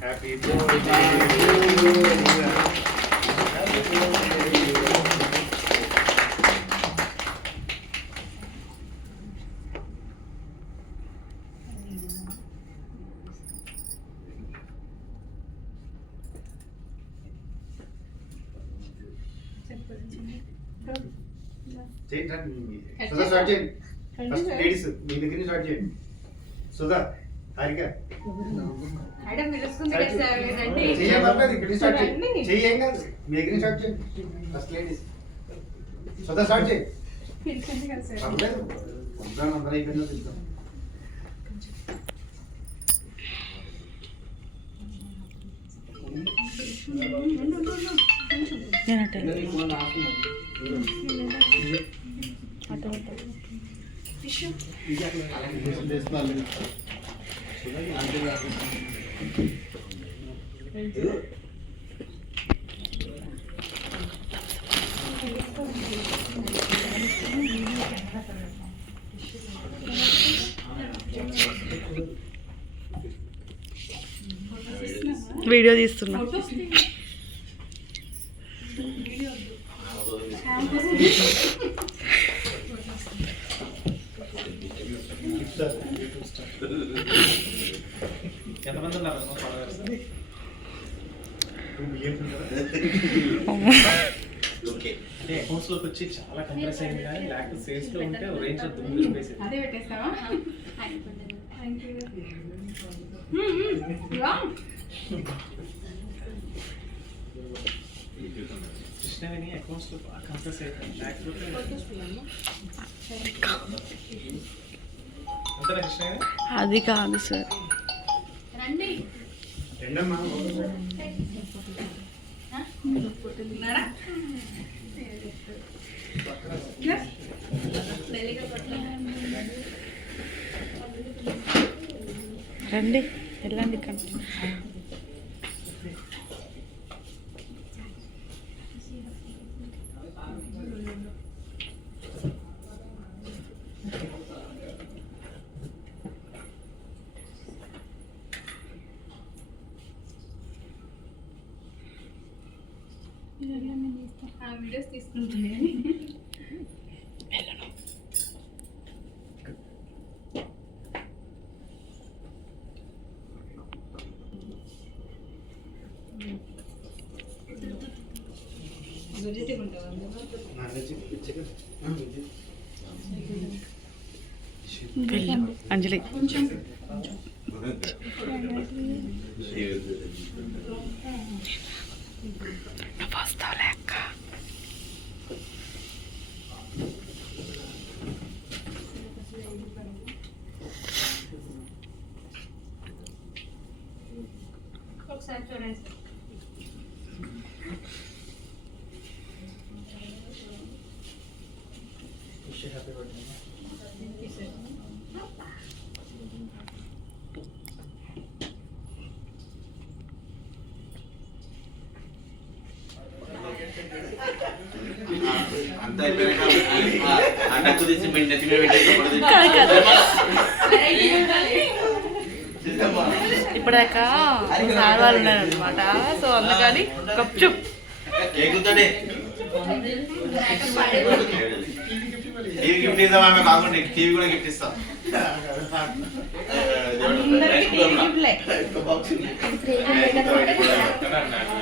Happy birthday Sudha start చేయండి. First ladies మీ దగ్గర నుంచి స్టార్ట్ చేయండి. సుధా హారిక చెయ్యాలి ఇక్కడ స్టార్ట్ చేయండి. చెయ్యేం కాదు మీ దగ్గర స్టార్ట్ చేయండి. ఫస్ట్ లేడీస్ సుధా స్టార్ట్ చేయండి. అందరూ అయిపోయిందో తెలుస్తాం. వీడియో తీస్తున్నా. ఎంతమంది ఉన్నారు అంటే అకౌంట్స్ లోకి వచ్చి చాలా కంప్రెస్ అయింది కానీ లేకపోతే సేల్స్ లో ఉంటే రేంజ్ అదే పెట్టేస్తావా. కృష్ణవేణి అకౌంట్స్ లో బాగా కంప్రెస్ అయిపోయింది లేకపోతే అంతేనా కృష్ణవేణి? అది కాదు సార్. రండి వెళ్ళండి. కంటిన్యూ. వీడియోస్ తీసుకుంటుంది. అంజలి వస్తావు లెక్క. ఒకసారి చూడండి. Happy birthday. ఇప్పటిదాకా సార్ వాళ్ళు ఉన్నారనమాట. సో అందుకని గప్చుప్ గిఫ్ట్ ఇస్తాం. ఆమె కాకుండా టీవీ కూడా గిఫ్ట్ ఇస్తాం.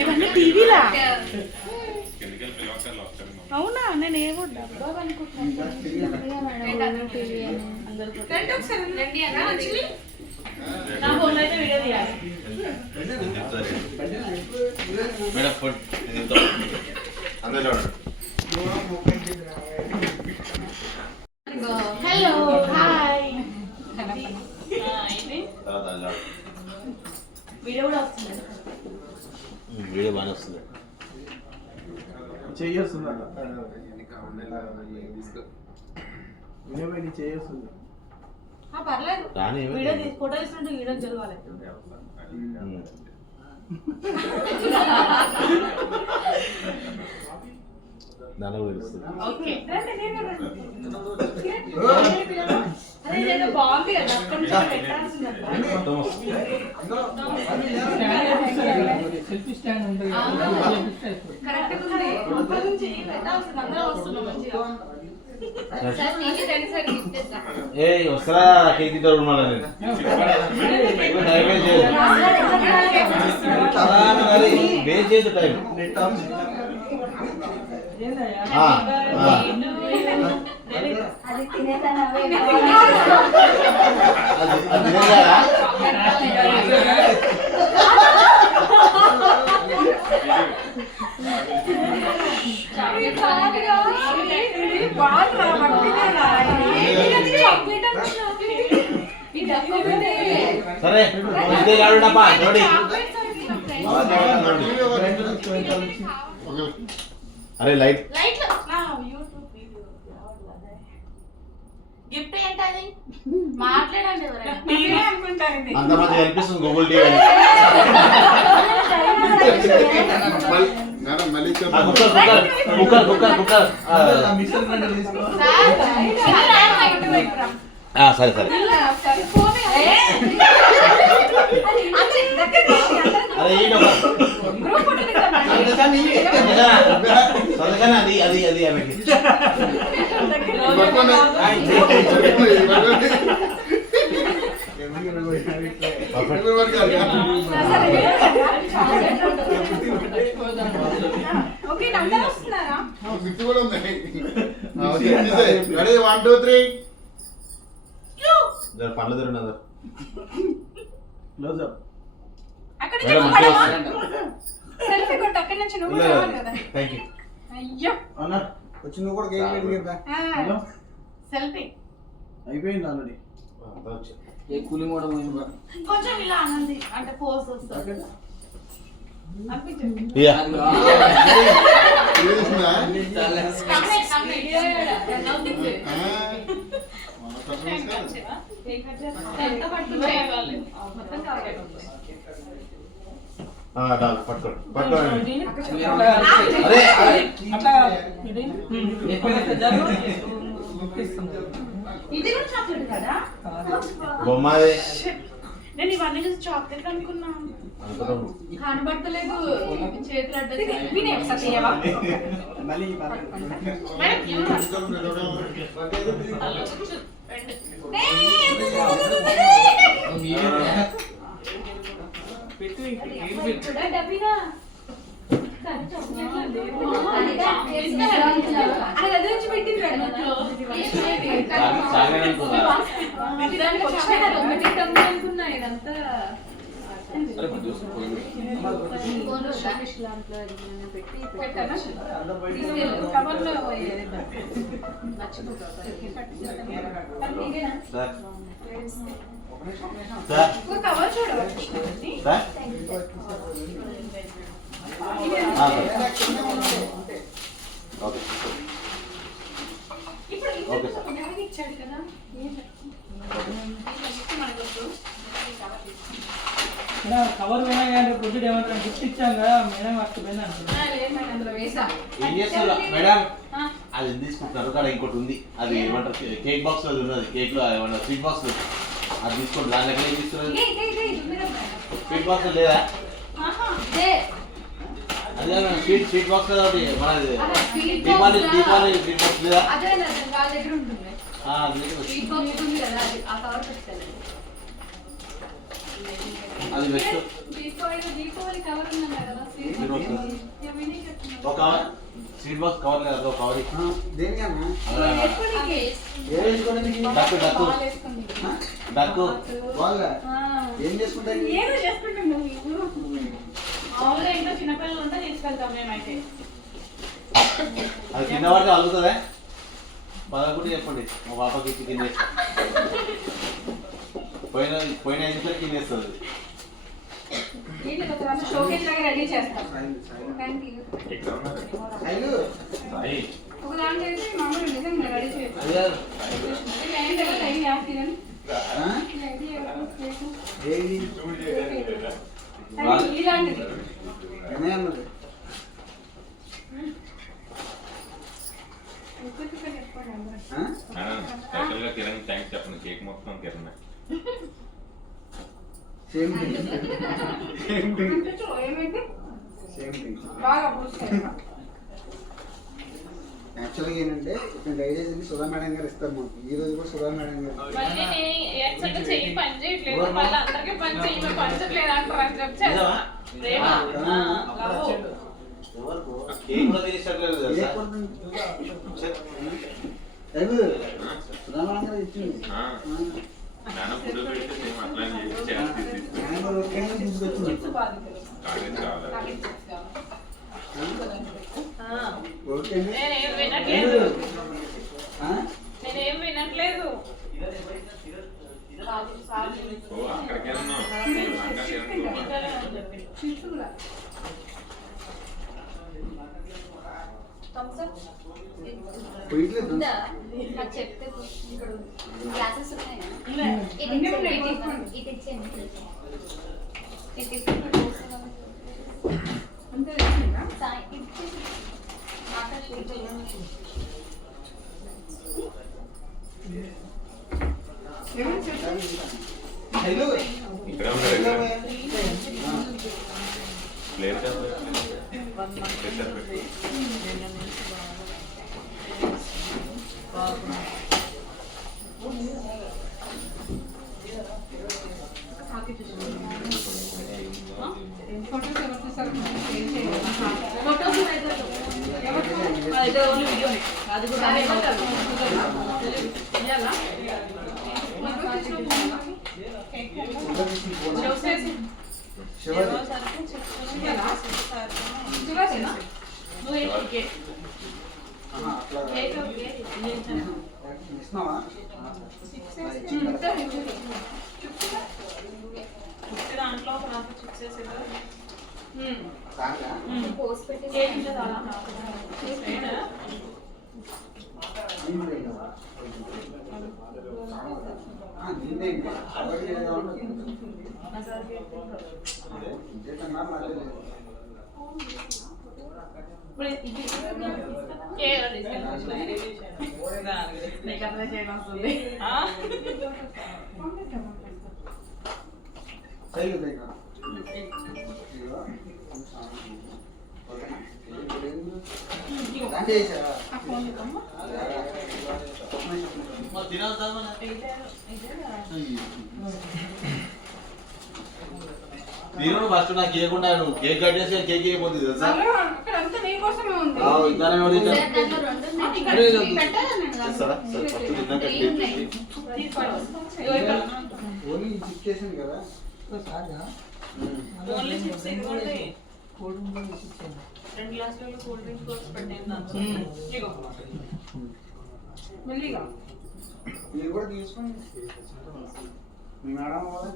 ఇవన్నీ టీవీలా. అవునా? నేను ఏమో డబ్బా అనుకుంటున్నాను. నా ఫోన్లో అయితే వీడియో తీయాలి. Hello hi. వీడియో కూడా వస్తుంది. వీడియో బాగా వస్తుంది. చేయొస్తుంది పర్లేదు. వీడియో ఫోటో తీసుకుంటే వీడియో చదవాలి. దానిలో తెలుస్తుంది. ఓకే బాగుంది కదా అక్కడ నుంచి పెట్టాల్సింది మొత్తం వస్తుంది. సెల్ఫీ స్టాండ్ ఉంటుంది కరెక్ట్ ఉంది అక్కడ నుంచి పెట్టాల్సింది అందరూ వస్తున్నాం మంచిగా సార్ నీకు రండి సార్ గిఫ్ట్ ఇస్తా ఏ వస్తారా కేక్ తింటారు మళ్ళీ నేను వేస్ట్ చేయదు టైం అది తినేదానవే అది తినేదా? సరే ఇదే కాడుపా చూడి అరే లైట్ గిఫ్ట్ ఏంటది మాట్లాడండి అంత మంది కనిపిస్తుంది Google TV cooker cooker cooker సరే సరే అరే అది అది అది ఆమెకి పండ్లు తిరున్నారు సెల్ఫీ కొట్టు అక్కడి నుంచి నువ్వు రావాలి కదా థ్యాంక్ యూ అయ్యో వచ్చి నువ్వు కూడా కేక్ పెట్టి సెల్ఫీ అయిపోయింది ఆల్రెడీ ఏ కూలింగ్ కూడా పోయింది కొంచెం ఇలా అనండి అంటే పోస్ట్ వస్తుంది యా పట్టుకోండి పట్టుకోండి అరే ఇది కూడా చాక్లెట్ కదా బొమ్మది నేను ఇవన్నీ చూసి చాక్లెట్ అనుకున్నాను కనబడతలేదు చేతులు కవర్ పోయినా కానీ పొద్దుడు ఏమంటారు గిఫ్ట్ ఇచ్చాం కదా మేడం అక్కడ పోయినా మేడం అది తీసుకుంటున్నారు అక్కడ ఇంకోటి ఉంది అది ఏమంటారు కేక్ బాక్స్ లో ఉన్నది కేక్ లో ఏమన్నా స్వీట్ బాక్స్ అది తీసుకోండి దాని దగ్గర ఏం తీసుకున్నారు స్వీట్ బాక్స్ లేదా అదే స్వీట్ స్వీట్ బాక్స్ కదా మనది దీపావళి దీపావళి స్వీట్ బాక్స్ లేదా అది బెస్ట్ ఒక కవర్ స్వీట్ బాక్స్ కవర్ కదా ఒక కవర్ డక్కు డక్కు డక్కు ఏం చేసుకుంటారు చిన్నపిల్లలు ఉంటే తీసుకెళ్తాం మేమైతే అది కింద పడితే అలుగుతుందా పదకొండు చెప్పండి మా పాపకి ఇచ్చి కింద పోయిన పోయిన 5 నిమిషాలు కింద వేస్తుంది షోకేస్ లాగా రెడీ చేస్తాం ఒక దాంట్లో అయితే మామూలు నిజంగా రెడీ చేస్తాం ఇలాంటిది థ్యాంక్స్ చెప్పండి కేక్ మొత్తం సేమ్ థింగ్ సేమ్ థింగ్ ఏమైంది సేమ్ థింగ్. బాగా పూస్తాయి యాక్చువల్గా ఏంటంటే ఇప్పుడు గైడ్ చేసింది సుధా మేడం గారు ఇస్తారు మాకు. ఈ రోజు కూడా సుధా మేడం గారు మళ్ళీ నేను యాక్చువల్గా చెయ్యి పని చేయట్లేదు మళ్ళీ అందరికీ పని చెయ్యి పంచట్లేదు అంటారు అని చెప్పి చేస్తా. ప్రేమ లవ్. కేక్ కూడా తీసేటట్లేదు కదా సార్? సుధా మేడం గారు ఇచ్చింది. నాన్న ఫుడ్ పెడితే మేము అట్లానే చేసి చిప్స్ బాధితులు ఓకే నేనేం వినట్లేదు నేనేం వినట్లేదు ఓ అక్కడికి వెళ్తున్నాం పోయిట్లేదు. నాకు చెప్తే ఇక్కడ క్లాసెస్ ఉన్నాయా హలో ఇక్కడ ఉన్నారు ప్లేట్ శివాజీ ఇస్తున్నావా? కాదా? పోస్ట్ పెట్టి నిన్నే ఇంకా ఎవరికి ఏదో ఉండదు. ఇంకేంటన్నా మాట్లాడలేదు. సరే కదా అంటే నేను ఫస్ట్ నాకు కేక్ ఉండాలి. నువ్వు కేక్ కట్ చేసి కేక్ అయిపోతుంది తెలుసా? అక్కడంతా నీకోసమే ఉంది ఇంకానే ఉంది. దాంట్లో రెండు చేస్తారా? సరే, ఫస్ట్ తిన్నాక కేక్ తీసి. ఓన్లీ చిప్ చేసింది కదా. ఓన్లీ చిప్స్ ఇదిగోండి 2 గ్లాసులలో కూల్ డ్రింక్స్ కోర్స్ పెట్టండి ఇగో మెల్లిగా మీరు కూడా తీసుకోండి. మీ మేడం వాళ్ళు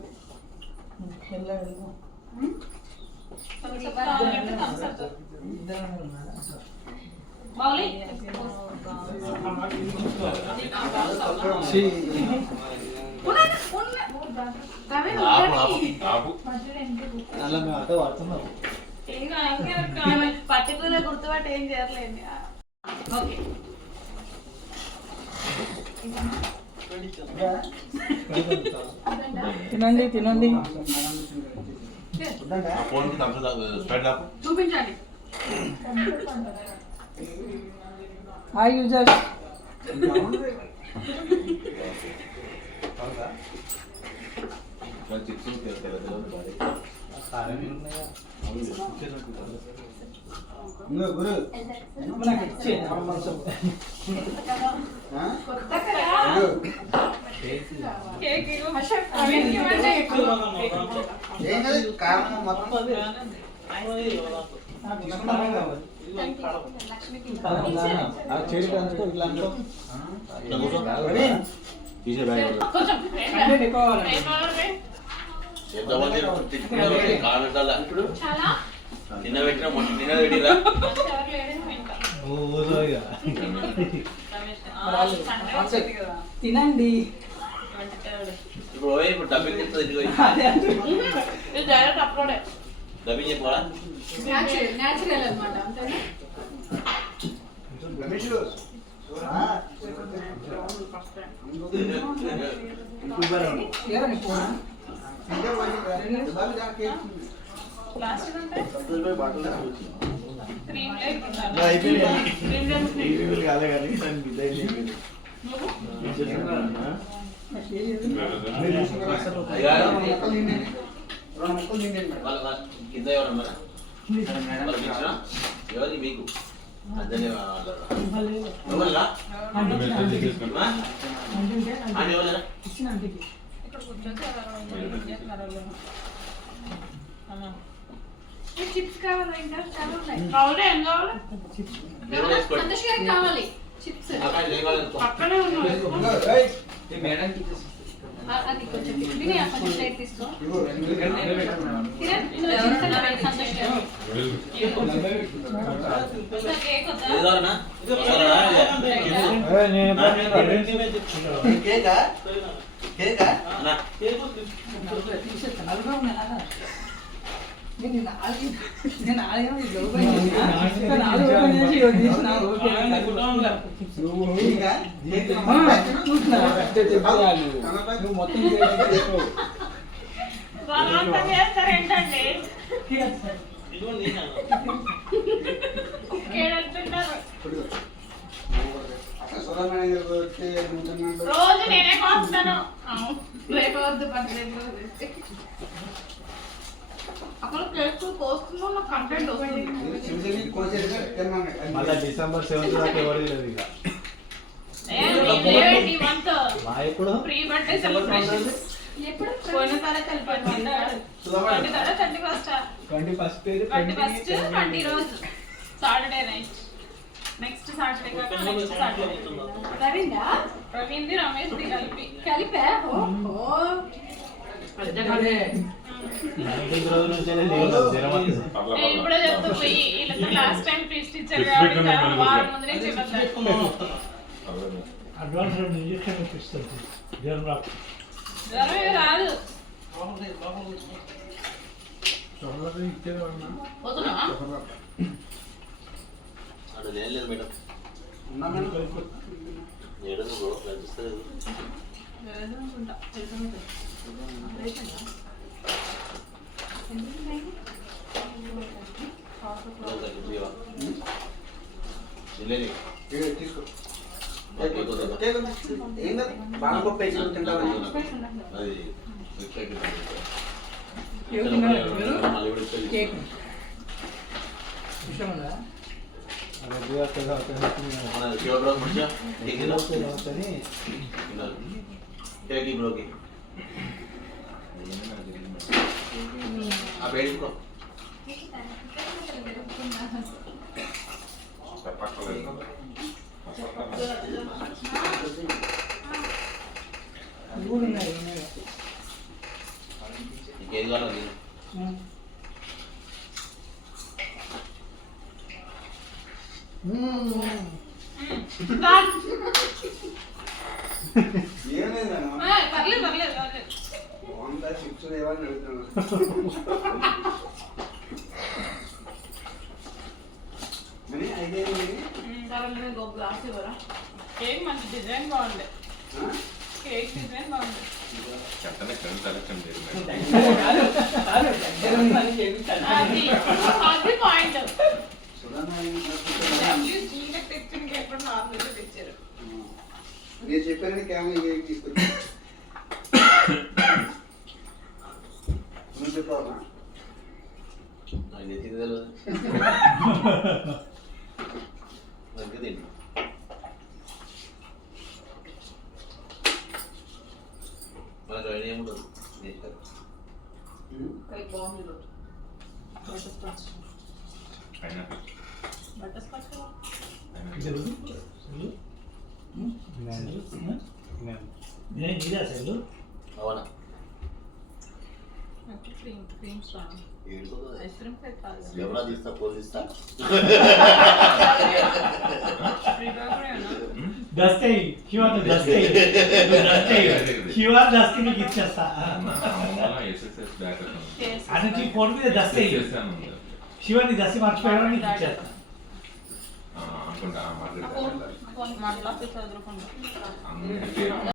మౌలి పర్టికులర్ గుర్తుపట్టి ఏం చేయట్లేదు. ఓకే తినండి తినండి. ఆ ఫోన్కి థమ్స్ అప్ స్ప్రెడ్ అప్. చూపించండి హాయ్ యూజర్స్. చిప్స్ ఇంకో గురు కేక్ ఇగో అవిన్ ఇవ్వండి ఏం కాదు కారణం మొత్తం తీసే బ్యాగ్ కొంచెం చాలా నిన్న పెట్టిన నిన్న పెట్టిరా తినండి. ఇప్పుడు డబ్బింగ్ చెప్తుంది. డైరెక్ట్ అప్లోడే డబ్బింగ్ చెప్పాలా? న్యాచురల్ అన్నమాట అంతేనా రమేష్ ఎవరండి ఫోన్? లాస్ట్ అంటే క్రీమ్ లైట్ కాలే కానీ కింద ఎవరమ్మా ఎవరి మీకు అద్దనే ఎవరా ఇక్కడ కూర్చొని చిప్స్ కావాలా ఇంకా చాలా ఉన్నాయి. కావాలి ఏం కావాలి సంతోష్ గారికి కావాలి చిప్స్ పక్కనే ఉన్నాయి అది కొంచెం తిని కొంచెం ప్లేట్ తీసుకో కిరణ్ ఇందులో చిప్స్ ఉన్నాయి సంతోష్ గారు కేక్ వద్దా కేకా కేకా బలవంతం చేస్తారు ఏంటండి కేడెళ్తున్నారు రోజు నేనే కోస్తాను రేపు వద్దు పర్లేదు అక్కడ కేక్ కోస్తున్నాం నాకు కంటెంట్ వస్తుంది మళ్ళీ డిసెంబర్ 7th దాకా ఎవరిది లేదు ఇక ఎప్పుడు ప్రీ బర్త్డే సెలబ్రేషన్ ఎప్పుడు పోయిన తారీఖు వెళ్ళిపోయింది 21st 20 రోజు సాటర్డే నైట్ నెక్స్ట్ సాటర్డే కాక నెక్స్ట్ సాటర్డే రవిందా ప్రవీణ్ది రమేష్ది కలిపి కలిపా ఓహో రోజు నుంచి జ్వరం వస్తుంది. నేను ఇప్పుడే చెప్తూ పోయి వీళ్ళతో లాస్ట్ టైం ఫీస్ట్ ఇచ్చారు కాబట్టి వారం ముందు నుంచి అడ్వాన్స్ ఇంజక్షన్ ఇస్తుంది జ్వరం రాదు. జ్వరం ఏం రాదు పోతున్నావా అక్కడ లేదు మేడం ఉన్నా మేడం? ఏడు కనిపిస్తుంది అనుకుంటా తీసుకో బాణపప్పు వేసుకొని తింటారు. అది వేడుకో ఇంకేది కావాలి ఏం లేదు మేడం. పర్లేదు పర్లేదు పర్లేదు బాగుందా చిప్స్ ఏమని అడుగుతున్నాను. మరి అయితే గ్లాస్ ఇవ్వరా కేక్ మంచి డిజైన్ బాగుంది కేక్ డిజైన్ బాగుంది చెప్పనే సెలెక్షన్ లేదు అది పాయింట్ నేను చెప్పానని కెమెరా తీసుకొచ్చి నువ్వు చెప్పావా? ఆయన ఎత్తింది తెలియదు ఇంకా తిండి మన జాయిన్ ఏముండదు బటర్ స్కాచ్ అవునా క్రీమ్ క్రీమ్ స్ట్రాంగ్ ఏడుకోదు ఐస్ క్రీమ్ కేక్ కాదు ఎవరా తీస్తా పోలీస్తా దస్తే క్యూఆర్ దస్తే క్యూఆర్ దస్తే నీకు ఇచ్చేస్తా ఎస్ఎస్ఎస్ బ్యాక్ అని ఫోన్ మీద దస్తే శివాని దస్తే మర్చిపోయాడు నీకు ఇచ్చేస్తా అనుకుంటా ఫోన్ మాట్లాడుతూ చదువుకుంటా